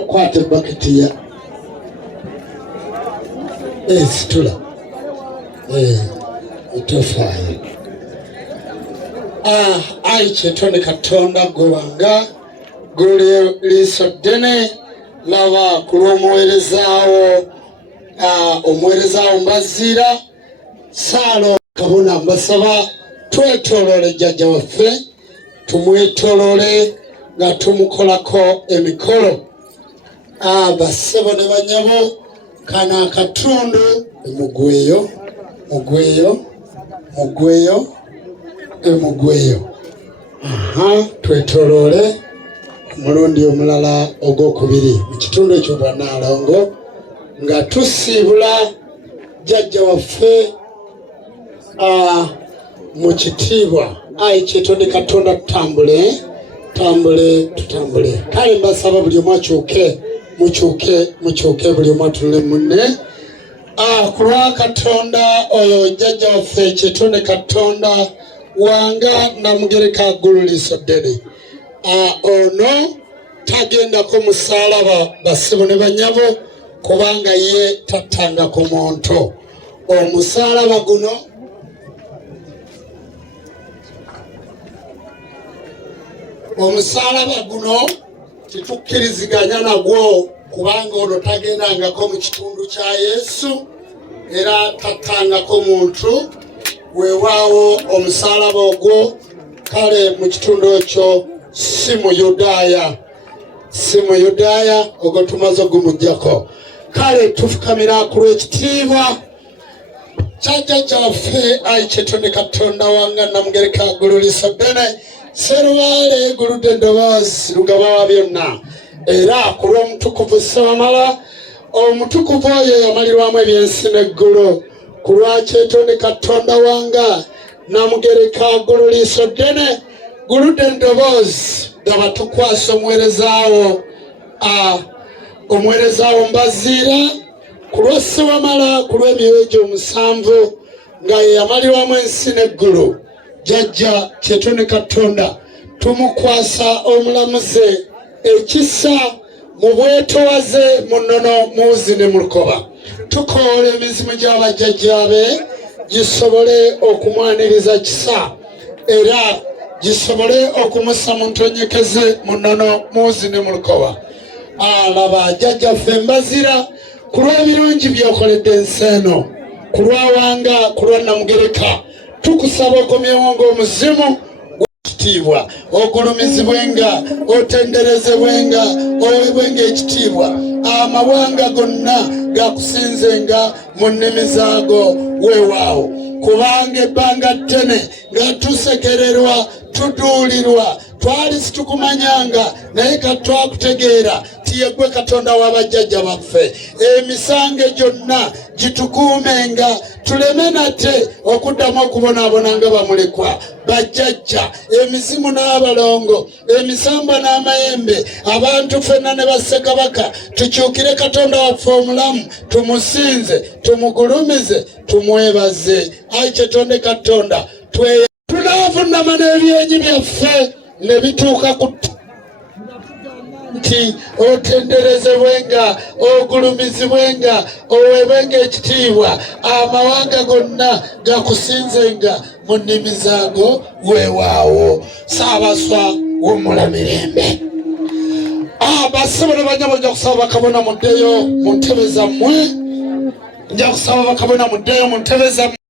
kwate baketi ya situla itofayo aiche tone katonda gwanga gule liso dene lava kulomwerezaawo omwerezaawo mbazira salo kabona mbasaba twetolole jjajja waffe tumwetolole nga tumukolako emikolo basebo ne banyabo kana akatundu mugweyo twetolole mulundi omulala ogwokubiri mu kitundu ekyo bwanalongo nga tusiibula jjajja waffe mu kitiibwa kyetonde katonda tutambule kale mbasaba buli omu akyuke mukyuke buli omu atunule munne ku lwa katonda oyo jjajja waffe kyetonde katonda wanga namugereka ggulu liiso ddene ono tagendako musalaba basibo ne banyabo kubanga ye tattangako muntu omusalaba guno titukkiriziganya nagwo kubanga ono tagendangako mu kitundu kya Yesu era tattangako muntu weewaawo omusalaba ogwo kale mu kitundu ekyo si mu Yudaaya ogwo tumaze ogumugyako kale tufukamira ku lw'ekitiibwa kya jjajja waffe kyetonde katonda wanga namugereka ggulu liiso ddene serubaale guludde eddoboozi lugaba wa byonna era ku lw'omutukuvu Ssabamala omutukuvu oyo yamalirwamu ebyensi n'eggulu ku lwa kyetonde katonda wanga namugereka ggulu liiso ddene guludde eddoboozi gaba tukwasa omwerezaawo mbaziira ku lwa Ssabamala ku lw'emyoyo 7 nga ye yamalirwamu ensi n'eggulu jjajja kyetonde katonda tumukwasa omulamuze ekisa mu bwetowaze mu nnono muzi ne mu lukoba tukoola emizimu gy'abajjajja be gisobole okumwaniriza kisa era gisobole okumussa mu ntonyekeze mu nnono muzi ne mu lukoba alaba jjajjaffe mbazira ku lw'ebirungi by'okoledde ensi eno ku lwawanga ku lwa namugereka tukusaba okomyewo ng'omuzimu gw'ekitiibwa ogulumizibwenga otenderezebwenga owebwenga ekitiibwa amawanga gonna gakusinzenga mu nnimi zaago weewaawo kubanga ebbanga ddene nga tusekererwa tuduulirwa twali situkumanyanga naye ka twakutegeera tiyegwe katonda w'abajjajja baffe emisango gyonna gitukuumenga tuleme nate okuddamu okubonaabona nga bamulekwa bajjajja emizimu n'abalongo emisamba n'amayembe abantu ffenna ne bassekabaka tukyukire katonda waffe omulamu tumusinze tumugulumize tumwebaze kyetonde katonda tunaavunama n'ebyenyi byaffe ne bituuka ku nti otenderezebwenga ogulumizibwenga owebwenga ekitiibwa amawanga gonna gakusinzenga mu nnimi zaago weewaawo saabaswa w'omulamirembe basibo ne banyabo nja kusaba bakabona muddeyo mu ntebe zammwe nja kusaba bakabona muddeyo mu ntebe zammwe